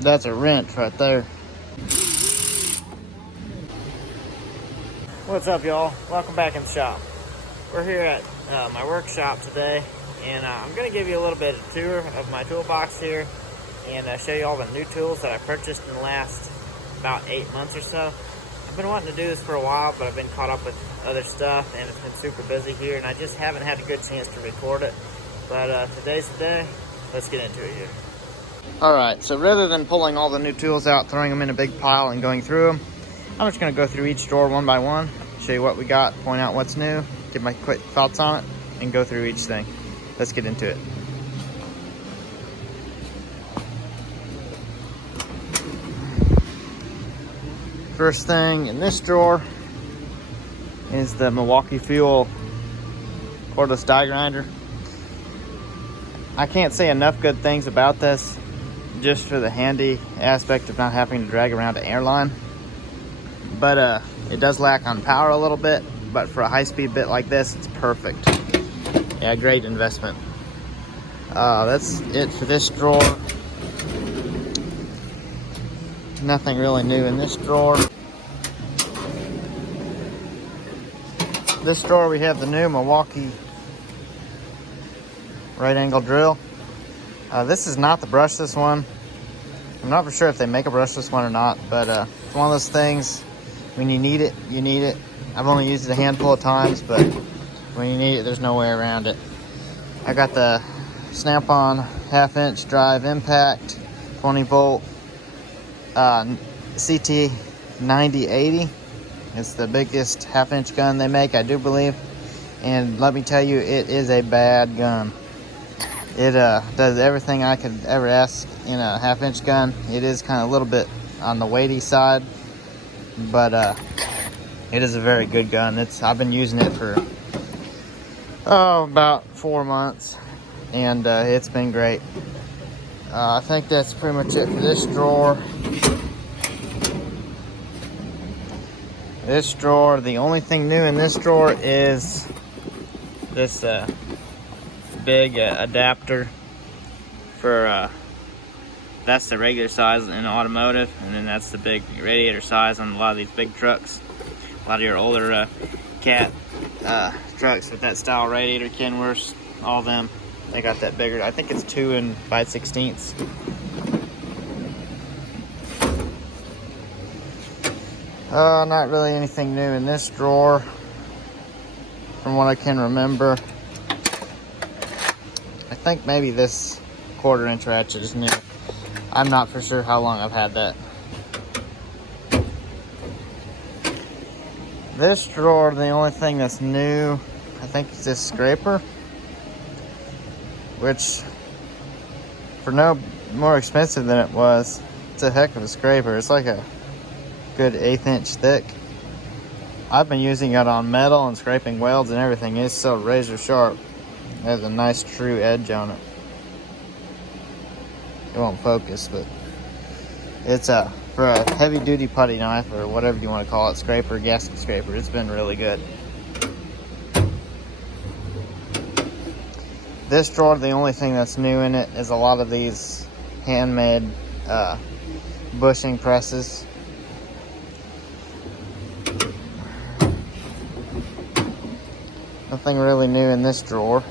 That's a wrench right there. What's up, y'all? Welcome back in the shop. We're here at my workshop today, and I'm going to give you a little bit of a tour of my toolbox here and show you all the new tools that I purchased in the last about 8 months or so. I've been wanting to do this for a while, but I've been caught up with other stuff, and it's been super busy here, and I just haven't had a good chance to record it. But today's the day. Let's get into it here. Alright, so rather than pulling all the new tools out, throwing them in a big pile and going through them, I'm just going to go through each drawer one by one, show you what we got, point out what's new, give my quick thoughts on it, and go through each thing. Let's get into it. First thing in this drawer is the Milwaukee Fuel cordless die grinder. I can't say enough good things about this, just for the handy aspect of not having to drag around an airline. But it does lack on power a little bit, but for a high-speed bit like this, it's perfect. Yeah, great investment. That's it for this drawer. Nothing really new in this drawer. This drawer we have the new Milwaukee right angle drill. This is not the brushless one. I'm not for sure if they make a brushless one or not, but it's one of those things, when you need it, you need it. I've only used it a handful of times, but when you need it, there's no way around it. I got the Snap-on 1/2-inch drive impact, 20 volt CT 9080. It's the biggest 1/2-inch gun they make, I do believe. And let me tell you, it is a bad gun. It does everything I could ever ask in a 1/2-inch gun. It is kind of a little bit on the weighty side, but it is a very good gun. I've been using it for about 4 months, and it's been great. I think that's pretty much it for this drawer. This drawer, the only thing new in this drawer is this big adapter for that's the regular size in automotive, and then that's the big radiator size on a lot of these big trucks. A lot of your older cat trucks with that style radiator, Kenworths, all of them, they got that bigger. I think it's 2 5/16. Not really anything new in this drawer from what I can remember. I think maybe this 1/4-inch ratchet is new. I'm not for sure how long I've had that. This drawer, the only thing that's new, I think, is this scraper, which, for no more expensive than it was, it's a heck of a scraper. It's like a good 1/8 inch thick. I've been using it on metal and scraping welds and everything. It's so razor sharp. It has a nice true edge on it. It won't focus, but it's for a heavy duty putty knife, or whatever you want to call it, scraper, gasket scraper. It's been really good. This drawer, the only thing that's new in it is a lot of these handmade bushing presses. Nothing really new in this drawer.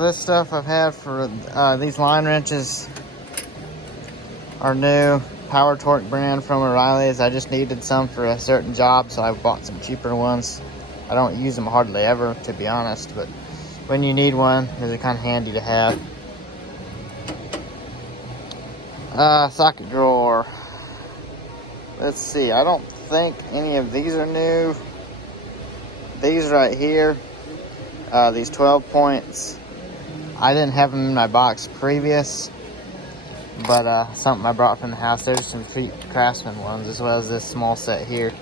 This stuff I've had for these line wrenches are new. Power Torque brand from O'Reilly's. I just needed some for a certain job, so I bought some cheaper ones. I don't use them hardly ever, to be honest, but when you need one, they're kind of handy to have. Socket drawer. Let's see, I don't think any of these are new. These right here, these 12 points, I didn't have them in my box previous, but something I brought from the house. There's some cheap Craftsman ones, as well as this small set here.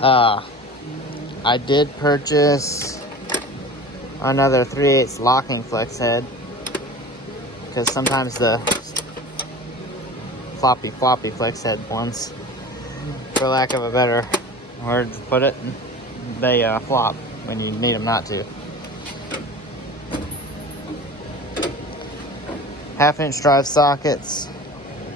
I did purchase another 3/8 locking flex head, because sometimes the floppy flex head ones, for lack of a better word to put it, they flop when you need them not to. 1/2-inch drive sockets.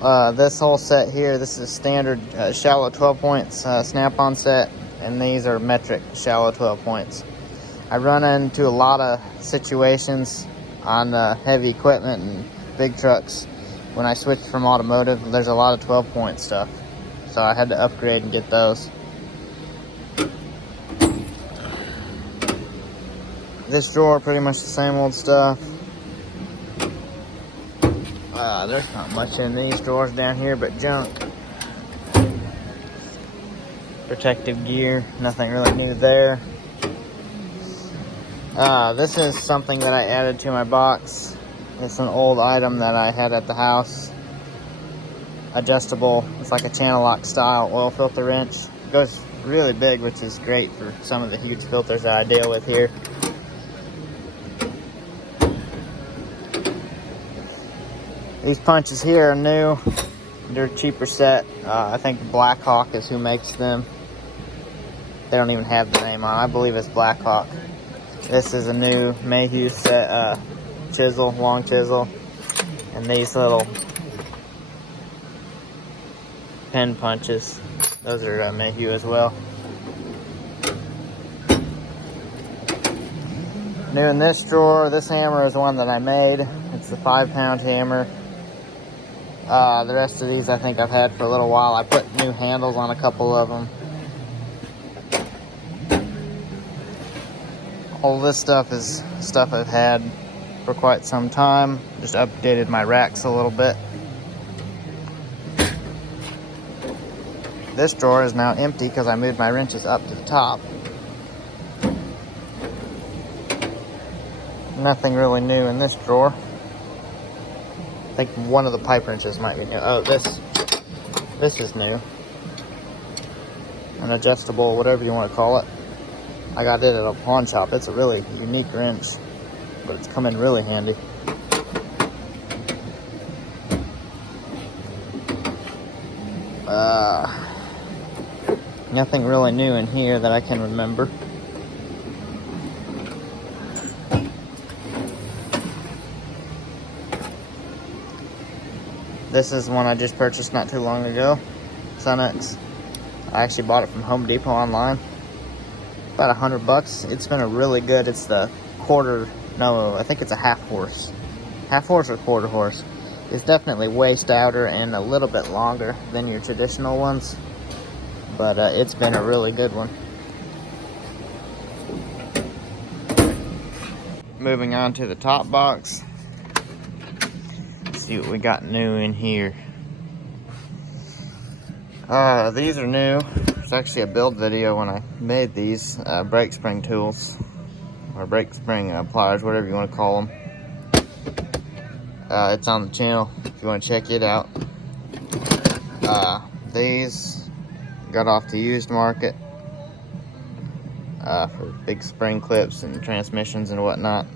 This whole set here, this is standard shallow 12 points snap-on set, and these are metric shallow 12 points. I run into a lot of situations on heavy equipment and big trucks. When I switched from automotive, there's a lot of 12 point stuff, so I had to upgrade and get those. This drawer, pretty much the same old stuff. There's not much in these drawers down here but junk. Protective gear, nothing really new there. This is something that I added to my box. It's an old item that I had at the house. Adjustable, it's like a channel lock style oil filter wrench. It goes really big, which is great for some of the huge filters that I deal with here. These punches here are new. They're a cheaper set. I think Blackhawk is who makes them. They don't even have the name on. I believe it's Blackhawk. This is a new Mayhew set, chisel, long chisel, and these little pin punches. Those are Mayhew as well. New in this drawer, this hammer is one that I made. It's the 5-pound hammer. The rest of these I think I've had for a little while. I put new handles on a couple of them. All this stuff is stuff I've had for quite some time. Just updated my racks a little bit. This drawer is now empty because I moved my wrenches up to the top. Nothing really new in this drawer. I think one of the pipe wrenches might be new. Oh, this is new. An adjustable, whatever you want to call it. I got it at a pawn shop. It's a really unique wrench, but it's come in really handy. Nothing really new in here that I can remember. This is one I just purchased not too long ago. Sunex. I actually bought it from Home Depot online. About $100. It's been a really good. It's the I think it's a half horse. Half horse or quarter horse. It's definitely way stouter and a little bit longer than your traditional ones. But it's been a really good one. Moving on to the top box. Let's see what we got new in here. These are new. There's actually a build video when I made these brake spring tools, or brake spring pliers, whatever you want to call them. It's on the channel if you want to check it out. These got off the used market for big spring clips and transmissions and whatnot.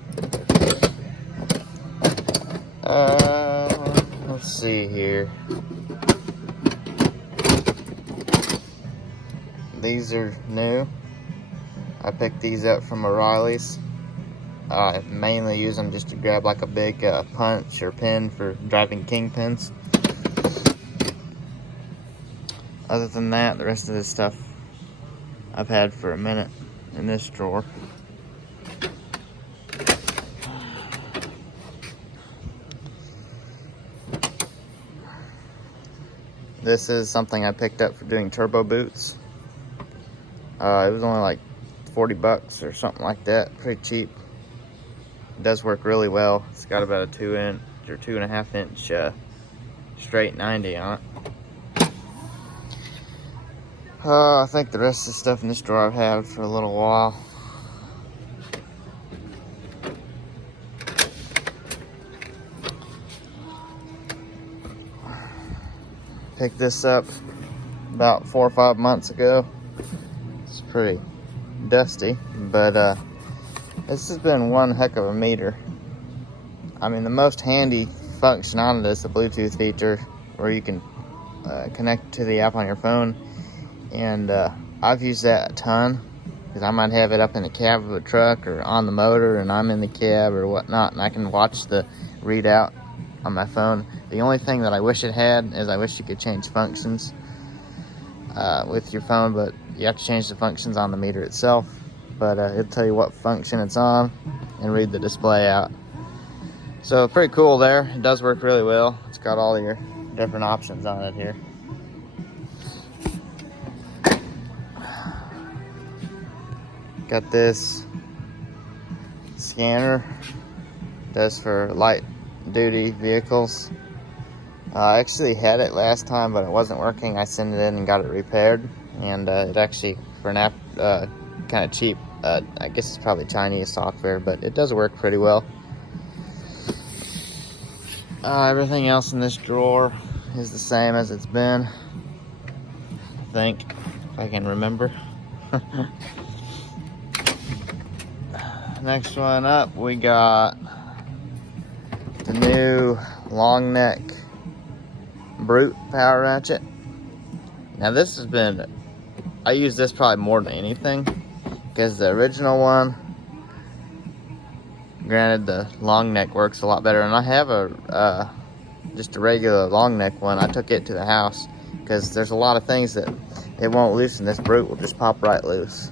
Let's see here. These are new. I picked these up from O'Reilly's. I mainly use them just to grab like a big punch or pin for driving kingpins. Other than that, the rest of this stuff I've had for a minute in this drawer. This is something I picked up for doing turbo boots. It was only like 40 bucks or something like that, pretty cheap. It does work really well. It's got about a 2-inch or 2.5 inch straight 90 on it. I think the rest of the stuff in this drawer I've had for a little while. Picked this up about 4 or 5 months ago. It's pretty dusty, but this has been one heck of a meter. I mean, the most handy function on it is the Bluetooth feature, where you can connect to the app on your phone. And I've used that a ton, because I might have it up in the cab of a truck or on the motor and I'm in the cab or whatnot, and I can watch the readout on my phone. The only thing that I wish it had is I wish you could change functions with your phone, but you have to change the functions on the meter itself. But it'll tell you what function it's on and read the display out. So pretty cool there. It does work really well. It's got all your different options on it here. Got this scanner. Does for light duty vehicles. I actually had it last time, but it wasn't working. I sent it in and got it repaired, and it actually, for an app, kind of cheap. I guess it's probably Chinese software, but it does work pretty well. Everything else in this drawer is the same as it's been, I think, if I can remember. Next one up, we got the new long neck Brute power ratchet. Now this has been, I use this probably more than anything, because the original one, granted the long neck works a lot better, and I have a just a regular long neck one. I took it to the house because there's a lot of things that it won't loosen. This Brute will just pop right loose.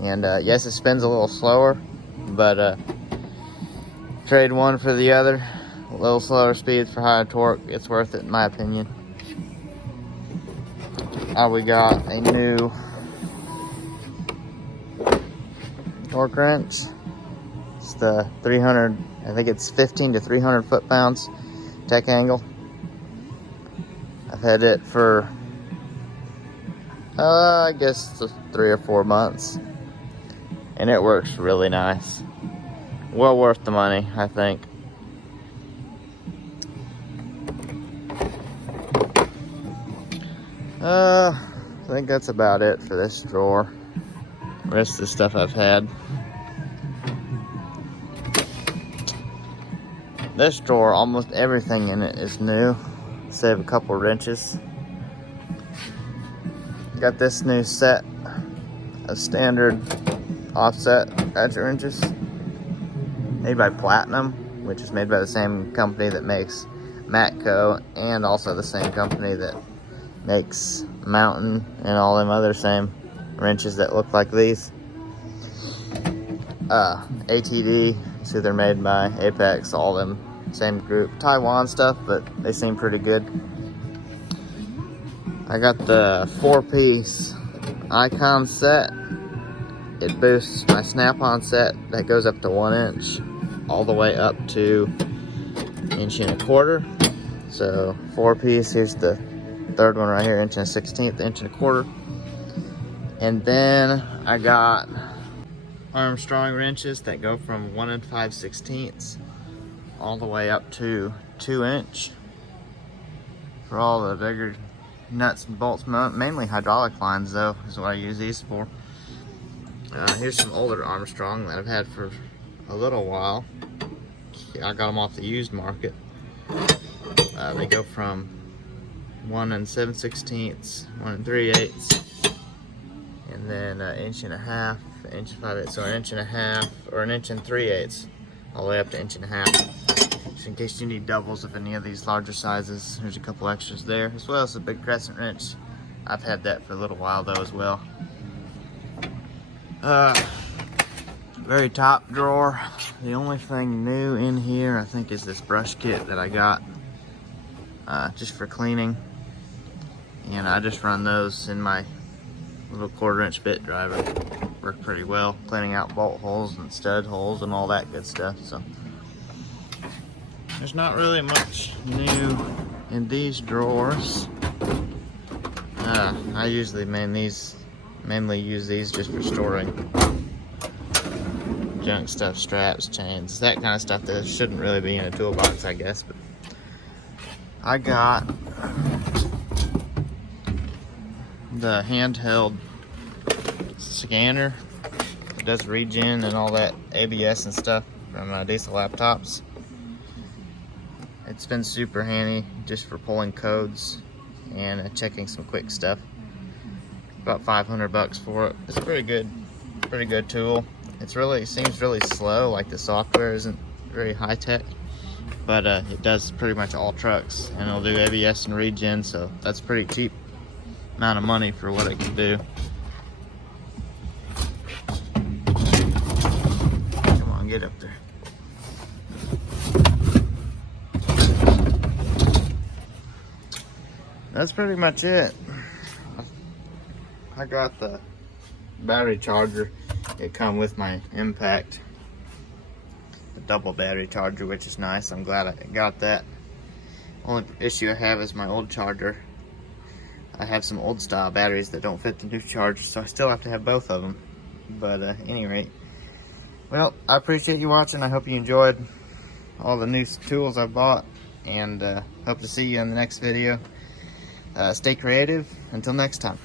And yes, it spins a little slower, but trade one for the other. A little slower speeds for higher torque. It's worth it in my opinion. We got a new torque wrench. It's the 300, I think it's 15 to 300 foot-pounds tech angle. I've had it for, I guess 3 or 4 months. And it works really nice. Well worth the money, I think. I think that's about it for this drawer. The rest of the stuff I've had. This drawer, almost everything in it is new, save a couple wrenches. Got this new set of standard offset ratchet wrenches, made by Platinum, which is made by the same company that makes Matco, and also the same company that makes Mountain and all them other same wrenches that look like these. ATD, so they're made by Apex, all them same group. Taiwan stuff, but they seem pretty good. I got the 4-piece Icon set. It boosts my snap-on set that goes up to 1 inch, all the way up to 1.25 inches. So 4-piece, here's the third one right here, 1 1/16, 1.25 inches. And then I got Armstrong wrenches that go from 1 5/16 all the way up to 2 inch for all the bigger nuts and bolts, mainly hydraulic lines though is what I use these for. Here's some older Armstrong that I've had for a little while. I got them off the used market. They go from 1 7/16, 1 3/8, and then 1.5 inch, 1.5", so 1.5 inches or 1 3/8", all the way up to 1.5 inches. Just in case you need doubles of any of these larger sizes, there's a couple extras there, as well as a big crescent wrench. I've had that for a little while though as well. Very top drawer. The only thing new in here, I think, is this brush kit that I got just for cleaning. And I just run those in my little 1/4 inch bit driver. Work pretty well, cleaning out bolt holes and stud holes and all that good stuff. So there's not really much new in these drawers. I usually mainly use these just for storing junk stuff, straps, chains, that kind of stuff that shouldn't really be in a toolbox, I guess. But I got the handheld scanner. It does regen and all that ABS and stuff from diesel laptops. It's been super handy just for pulling codes and checking some quick stuff. About $500 for it. It's a pretty good tool. It seems really slow, like the software isn't very high tech, but it does pretty much all trucks, and it'll do ABS and regen, so that's pretty cheap amount of money for what it can do. Come on, get up there. That's pretty much it. I got the battery charger. It come with my Impact, the double battery charger, which is nice. I'm glad I got that. Only issue I have is my old charger. I have some old style batteries that don't fit the new charger, so I still have to have both of them. But at any rate, well, I appreciate you watching. I hope you enjoyed all the new tools I bought, and hope to see you in the next video. Stay creative. Until next time.